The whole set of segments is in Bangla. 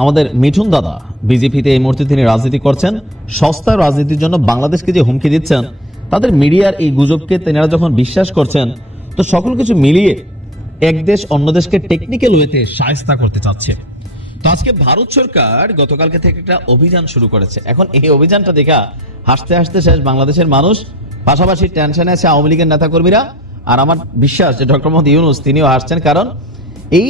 আমাদের মিঠুন দাদা বিজেপিতে এই মুহূর্তে তিনি রাজনীতি করছেন। সস্তা রাজনীতির জন্য বাংলাদেশকে যে হুমকি দিচ্ছেন, তাদের মিডিয়ার এই গুজবকে তেনারা যখন বিশ্বাস করছেন, তো সকল কিছু মিলিয়ে এক দেশ অন্য দেশকে টেকনিক্যাল ওয়েতে শায়েস্তা করতে চাচ্ছে। তো আজকে ভারত সরকার গতকালকে থেকে একটা অভিযান শুরু করেছে। এখন এই অভিযানটা দেখা হাসতে হাসতে শেষ বাংলাদেশের মানুষ, পাশাপাশি টেনশনে আছে আওয়ামী লীগের নেতাকর্মীরা। আর আমার বিশ্বাস যে ডক্টর মোহাম্মদ ইউনূস তিনিও হাসছেন, কারণ এই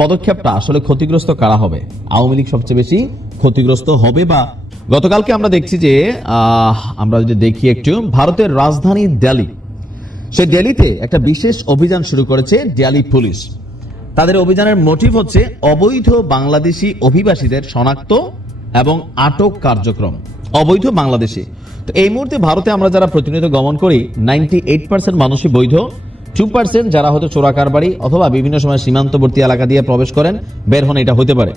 পদক্ষেপটা আসলে ক্ষতিগ্রস্ত কারা হবে? আওয়ামী লীগ সবচেয়ে বেশি ক্ষতিগ্রস্ত হবে। বা গতকালকে আমরা দেখছি যে আমরা যদি দেখি একটু, ভারতের রাজধানী দিল্লি, সেই দিল্লিতে একটা বিশেষ অভিযান শুরু করেছে দিল্লি পুলিশ। তাদের অভিযানের মোটিভ হচ্ছে অবৈধ বাংলাদেশি অভিবাসীদের শনাক্ত এবং আটক কার্যক্রম। অবৈধ বাংলাদেশি, তো এই মুহূর্তে ভারতে আমরা যারা প্রতিনিয়ত গমন করি, 98% মানুষই বৈধ, 2% যারা হয়তো চোরাকারবারি অথবা বিভিন্ন সময় সীমান্তবর্তী এলাকা দিয়ে প্রবেশ করেন, বের হন, এটা হতে পারে।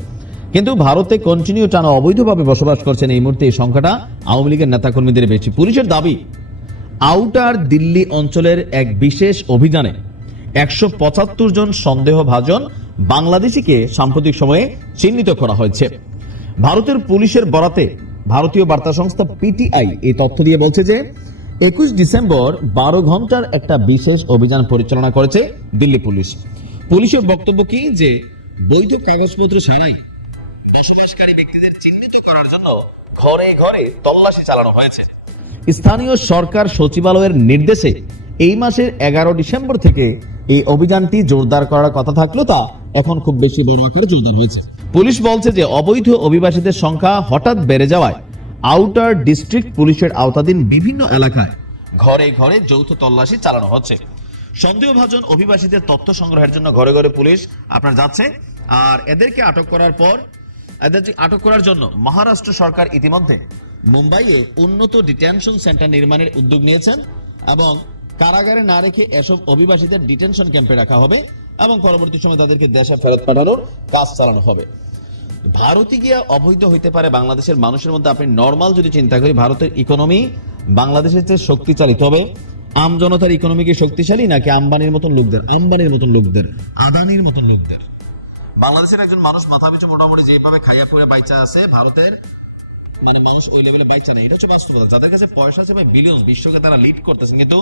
কিন্তু ভারতে কন্টিনিউ টানা অবৈধভাবে বসবাস করছেন এই মুহূর্তে এই সংখ্যাটা আওয়ামী লীগের নেতাকর্মীদের বেশি। পুলিশের দাবি, আউটার দিল্লি অঞ্চলের এক বিশেষ অভিযানে 175 জন সন্দেহভাজন বাংলাদেশিকে সাম্প্রতিক সময়ে চিহ্নিত করা হয়েছে। ভারতের পুলিশের বরাতে ভারতীয় বার্তা সংস্থা পিটিআই এই তথ্য দিয়ে বলছে যে 21 ডিসেম্বর 12 ঘন্টার একটা বিশেষ অভিযান পরিচালনা করেছে দিল্লি পুলিশ। পুলিশের বক্তব্য কি, যে বৈধ কাগজপত্র ছাড়াই বসবাসকারী ব্যক্তিদের চিহ্নিত করার জন্য ঘরে ঘরে তল্লাশি চালানো হয়েছে। স্থানীয় সরকার সচিবালয়ের নির্দেশে এই মাসের 11 ডিসেম্বর থেকে এই অভিযানটি জোরদার করার কথা থাকলেও তা এখন খুব বেশি বড় আকারে জোরদার হয়েছে। পুলিশ বলছে যে অবৈধ অভিবাসীদের সংখ্যা হঠাৎ বেড়ে যাওয়ায় আউটার ডিস্ট্রিক্ট পুলিশের আওতাধীন বিভিন্ন এলাকায় ঘরে ঘরে যৌথ তল্লাশি চালানো হচ্ছে। সন্দেহভাজন অভিবাসীদের তথ্য সংগ্রহের জন্য ঘরে ঘরে পুলিশ আপনার যাচ্ছে। আর এদেরকে আটক করার জন্য মহারাষ্ট্র সরকার ইতিমধ্যে মুম্বাইয়ে উন্নত ডিটেনশন সেন্টার নির্মাণের উদ্যোগ নিয়েছেন এবং কারাগারে না রেখে এসব অভিবাসীদের ডিটেনশন ক্যাম্পে রাখা হবে এবং পরবর্তী সময় তাদেরকে দেশে ফেরত পাঠানোর কাজ চালানো হবে। ভারতে গিয়ে অবৈধ হইতে পারে বাংলাদেশের মানুষের মধ্যে, আপনি নর্মাল যদি চিন্তা করি, ভারতের ইকোনমি বাংলাদেশের চেয়ে শক্তিশালী। তবে আম জনতার ইকোনমি কি শক্তিশালী নাকি আম্বানির মতন লোকদের, আদানির মতন লোকদের? বাংলাদেশের একজন মানুষ মাথা পিছু মোটামুটি যেভাবে খাইয়া পড়ে বাইচা আছে, ভারতের মানে মানুষ ওই লেভেলে বাইচা নেই। এটা হচ্ছে বাস্তবতা। যাদের কাছে পয়সা আছে বা বিলিয়ন, বিশ্বকে তারা লিড করতেছেন, কিন্তু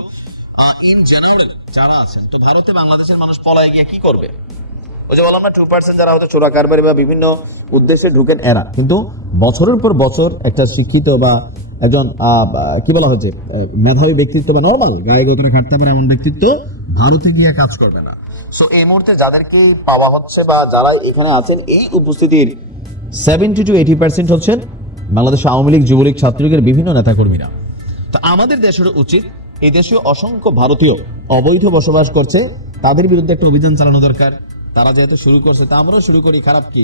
ইন জেনারেল যারা আছেন, তো ভারতে বাংলাদেশের মানুষ পলায় গিয়ে কি করবে? ওই যে বললাম না, 2% যারা হয়তো চোরা কারবারি বা বিভিন্ন উদ্দেশ্যে ঢুকেন এরা, কিন্তু বছরের পর বছর একটা শিক্ষিত বা একজন কি বলা হচ্ছে মেধাবী ব্যক্তিত্ব বা নর্মাল গায়ে গোতরে খাটতে পারে এমন ব্যক্তিত্ব ভারতে গিয়ে কাজ করবে না। সো এই মুহূর্তে যাদেরকে পাওয়া হচ্ছে বা যারা এখানে আছেন, এই উপস্থিতির 70 to 80% হচ্ছেন বাংলাদেশ আওয়ামী লীগ, যুবলীগ, ছাত্রলীগের বিভিন্ন নেতাকর্মীরা। তো আমাদের দেশের উচিত, এই দেশে অসংখ্য ভারতীয় অবৈধ বসবাস করছে, তাদের বিরুদ্ধে একটা অভিযান চালানো দরকার। তারা যেহেতু শুরু করছে, তা আমরাও শুরু করি, খারাপ কি?